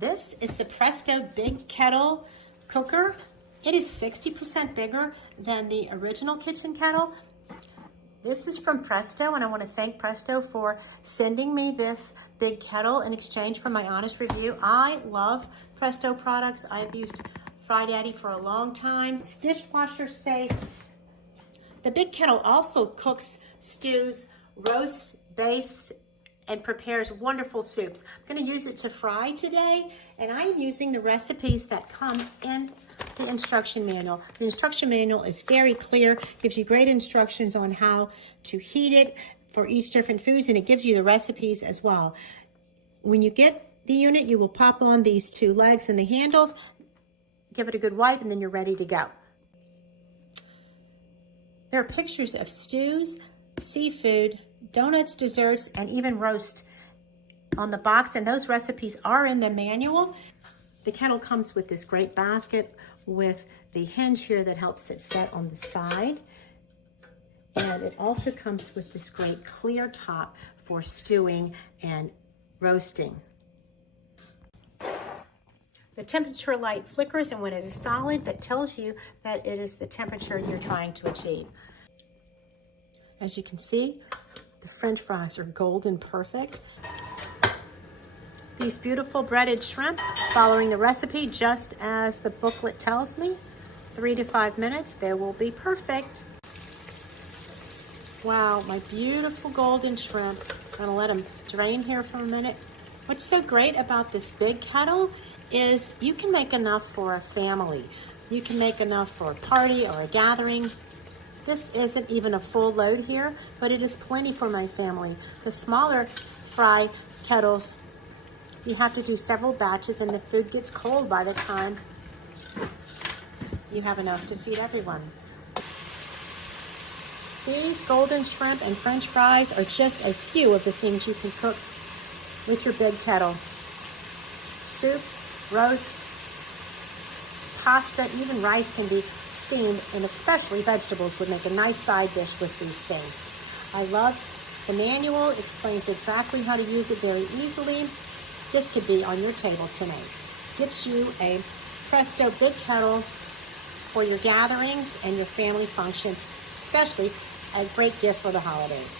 This is the Presto Big Kettle Cooker. It is 60% bigger than the original kitchen kettle. This is from Presto, and I want to thank Presto for sending me this big kettle in exchange for my honest review. I love Presto products. I've used Fry Daddy for a long time. It's dishwasher safe. The big kettle also cooks stews, roasts, bastes, and prepares wonderful soups. I'm going to use it to fry today, and I'm using the recipes that come in the instruction manual. The instruction manual is very clear, gives you great instructions on how to heat it for each different foods, and it gives you the recipes as well. When you get the unit, you will pop on these two legs and the handles, give it a good wipe, and then you're ready to go. There are pictures of stews, seafood, donuts, desserts, and even roast on the box, and those recipes are in the manual. The kettle comes with this great basket with the hinge here that helps it set on the side. And it also comes with this great clear top for stewing and roasting. The temperature light flickers, and when it is solid, that tells you that it is the temperature you're trying to achieve. As you can see, the French fries are golden perfect. These beautiful breaded shrimp, following the recipe just as the booklet tells me, 3 to 5 minutes, they will be perfect. Wow, my beautiful golden shrimp. I'm gonna let them drain here for a minute. What's so great about this big kettle is you can make enough for a family. You can make enough for a party or a gathering. This isn't even a full load here, but it is plenty for my family. The smaller fry kettles, you have to do several batches, and the food gets cold by the time you have enough to feed everyone. These golden shrimp and French fries are just a few of the things you can cook with your big kettle. Soups, roast, pasta, even rice can be steamed, and especially vegetables would make a nice side dish with these things. I love the manual. It explains exactly how to use it very easily. This could be on your table tonight. Gives you a Presto big kettle for your gatherings and your family functions, especially a great gift for the holidays.